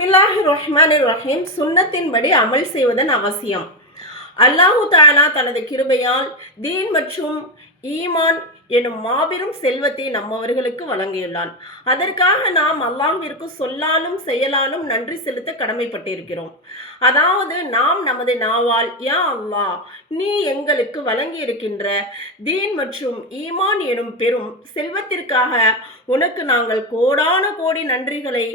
பிஸ்மில்லாஹிர் ரஹ்மானிர் ரஹீம். சுன்னத்தின்படி அமல் செய்வதன் அவசியம். அல்லாஹு தஆலா தனது கிருபையால் தீன் மற்றும் ஈமான் எனும் மாபெரும் செல்வத்தை நம்மவர்களுக்கு வழங்கியுள்ளான். அதற்காக நாம் அல்லாஹ்விற்கு சொல்லாலும் செயலாலும் நன்றி செலுத்த கடமைப்பட்டிருக்கிறோம். அதாவது நாம் நமது நாவால் யா அல்லாஹ், நீ எங்களுக்கு வழங்கியிருக்கின்ற தீன் மற்றும் ஈமான் எனும் பெரும் செல்வத்திற்காக உனக்கு நாங்கள் கோடான கோடி நன்றிகளை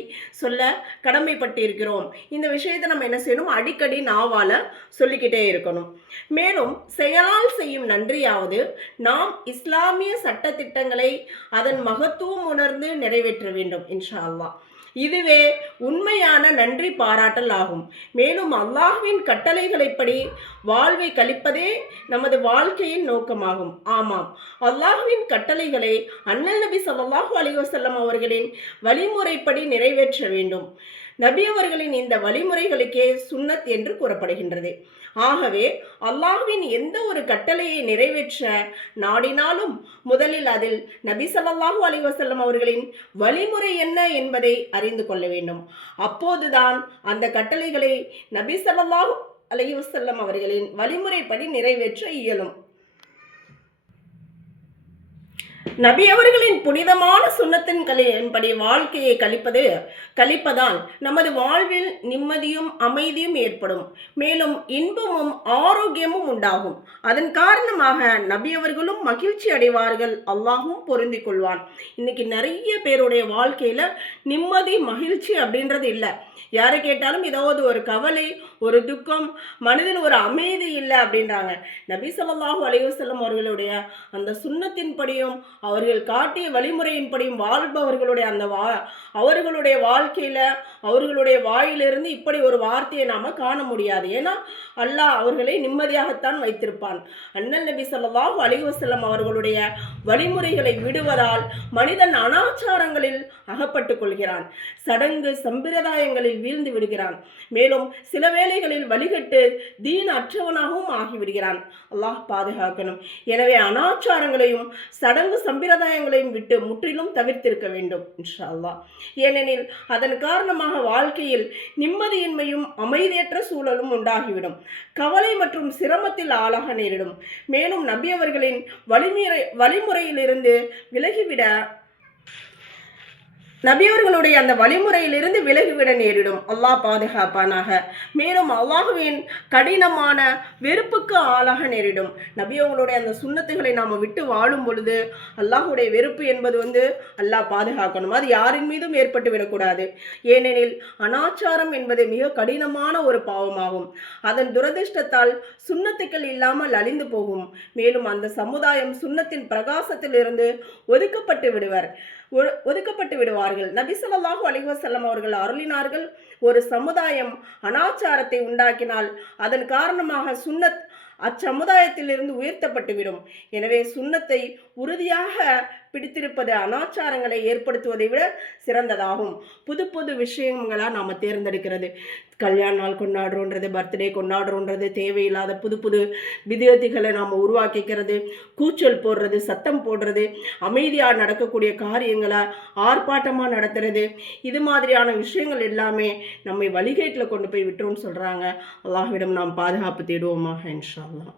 சொல்ல கடமைப்பட்டிருக்கிறோம். இந்த விஷயத்தை நம்ம என்ன செய்யணும்? அடிக்கடி நாவால சொல்லிக்கிட்டே இருக்கணும். மேலும் செயலால் செய்யும் நன்றியாவது நாம் இஸ்லாமிய சட்ட திட்டங்களை அதன் மகத்துவம் உணர்ந்து நிறைவேற்ற வேண்டும் இன்ஷா அல்லாஹ். இதுவே உண்மையான நன்றி பாராட்டல் ஆகும். மேலும் அல்லாஹ்வின் கட்டளைகளைப்படி வாழ்வை கழிப்பதே நமது வாழ்க்கையின் நோக்கமாகும். ஆமாம், அல்லாஹ்வின் கட்டளைகளை அண்ணல் நபி ஸல்லல்லாஹு அலைஹி வஸல்லம் அவர்களின் வழிமுறைப்படி நிறைவேற்ற வேண்டும். நபி அவர்களின் இந்த வழிமுறைகளுக்கே சுன்னத் என்று கூறப்படுகின்றது. ஆகவே அல்லாஹ்வின் எந்த ஒரு கட்டளையை நிறைவேற்ற நாடினாலும் முதலில் அதில் நபி ஸல்லல்லாஹு அலைஹி வஸல்லம் அவர்களின் வழிமுறை என்ன என்பதை அறிந்து கொள்ள வேண்டும். அப்போதுதான் அந்த கட்டளைகளை நபி ஸல்லல்லாஹு அலைஹி வஸல்லம் அவர்களின் வழிமுறைப்படி நிறைவேற்ற இயலும். நபி அவர்களின் புனிதமான சுன்னத்தின்படி வாழ்க்கையை கழிப்பதால் நமது வாழ்வில் நிம்மதியும் அமைதியும் ஏற்படும். மேலும் இன்பமும் ஆரோக்கியமும் உண்டாகும். அதன் காரணமாக நபி அவர்களும் மகிழ்ச்சி அடைவார்கள், அல்லாஹும் பொருந்தி கொள்வான். இன்னைக்கு நிறைய பேருடைய வாழ்க்கையில நிம்மதி மகிழ்ச்சி அப்படின்றது இல்லை. யாரை கேட்டாலும் ஏதாவது ஒரு கவலை, ஒரு துக்கம், மனதில் ஒரு அமைதி இல்லை அப்படின்றாங்க. நபி ஸல்லல்லாஹு அலைஹி வஸல்லம் அவர்களுடைய அந்த சுன்னத்தின்படியும் அவர்கள் காட்டிய வழிமுறையின்படியும் வாழ்பவர்களுடைய அவர்களுடைய வாழ்க்கையில அவர்களுடைய வாயிலிருந்து இப்படி ஒரு வார்த்தையை நாம காண முடியாது. ஏன்னா அல்லாஹ் அவர்களை நிம்மதியாகத்தான் வைத்திருப்பான். அண்ணல் நபி ஸல்லல்லாஹு அலைஹி வஸல்லம் அவர்களுடைய வழிமுறைகளை விடுவதால் மனிதன் அனாச்சாரங்களில் அகப்பட்டு கொள்கிறான், சடங்கு சம்பிரதாயங்களில் வீழ்ந்து விடுகிறான். மேலும் சில வேளைகளில் வழிகட்டு தீன் அற்றவனாகவும் ஆகிவிடுகிறான். அல்லாஹ் பாதுகாக்கணும். எனவே அனாச்சாரங்களையும் சடங்கு சம்பிரதாயங்களையும் விட்டு முற்றிலும் தவிர்த்திருக்க வேண்டும் இன்ஷா அல்லாஹ். ஏனெனில் அதன் காரணமாக வாழ்க்கையில் நிம்மதியின்மையும் அமைதியற்ற சூழலும் உண்டாகிவிடும். கவலை மற்றும் சிரமத்தில் ஆளாக நேரிடும். மேலும் நபி அவர்களின் வழிமுறையிலிருந்து அந்த வழிமுறையிலிருந்து விலகிவிட நேரிடும். அல்லாஹ் பாதுகாப்பானாக. மேலும் அல்லாஹ்வின் கடினமான வெறுப்புக்கு ஆளாக நேரிடும். நபி அவங்களுடைய அந்த சுன்னத்துகளை நாம் விட்டு வாழும் பொழுது அல்லாஹுடைய வெறுப்பு என்பது அல்லாஹ் பாதுகாக்கணும். அது யாரின் மீதும் ஏற்பட்டு விடக்கூடாது. ஏனெனில் அனாச்சாரம் என்பது மிக கடினமான ஒரு பாவமாகும். அதன் துரதிர்ஷ்டத்தால் சுன்னத்துக்கள் இல்லாமல் அழிந்து போகும். மேலும் அந்த சமுதாயம் சுன்னத்தின் பிரகாசத்தில் இருந்து ஒதுக்கப்பட்டு விடுவார்கள். நபி ஸல்லல்லாஹு அலைஹி வஸல்லம் அவர்கள் அருளினார்கள், ஒரு சமுதாயம் அனாச்சாரத்தை உண்டாக்கினால் அதன் காரணமாக சுன்னத் அச்சமுதாயத்திலிருந்து உயர்த்தப்பட்டுவிடும். எனவே சுன்னத்தை உறுதியாக பிடித்திருப்பது அனாச்சாரங்களை ஏற்படுத்துவதை விட சிறந்ததாகும். புது விஷயங்களா நாம் தேர்ந்தெடுக்கிறது. கல்யாண நாள் கொண்டாடுறோன்றது, பர்த்டே கொண்டாடுறோன்றது, தேவையில்லாத புது விதத்துகளை நாம் உருவாக்கிக்கிறது, கூச்சல் போடுறது, சத்தம் போடுறது, அமைதியாக நடக்கக்கூடிய காரியங்களை ஆர்ப்பாட்டமாக நடத்துறது, இது மாதிரியான விஷயங்கள் எல்லாமே நம்மை வழிகேட்டில் கொண்டு போய் விட்டுருன்னு சொல்கிறாங்க. அல்லாஹ்விடம் நாம் பாதுகாப்பு தேடுவோமாக இன்ஷா அல்லாஹ்.